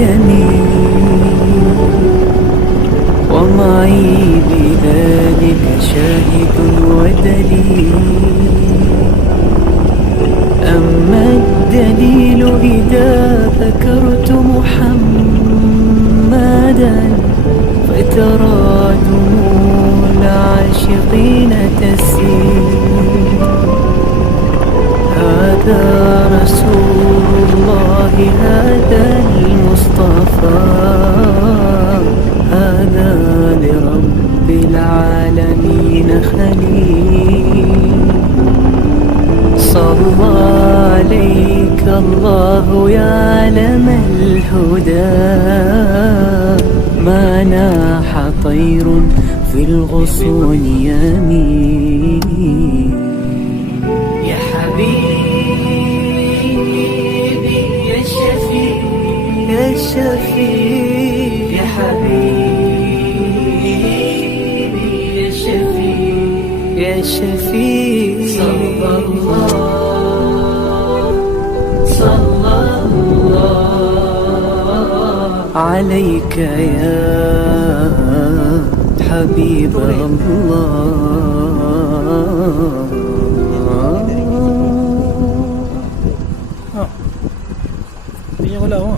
ينتمي، ومعي بذلك شاهد ودليل. أما الدليل إذا ذكرت محمدا فترى دموع العاشقين تسيل. هذا رسول الله، هذا المصطفى، هذا لرب العالمين خليل. صلى عليك الله يا علم الهدى، ما ناح طير في الغصون يمين. يا حبيبي يا شفيع، يا شفيع، يا حبيبي يا شفيع، يا شفيع. صلى الله، صلى الله عليك يا حبيب الله. Ini wala mo.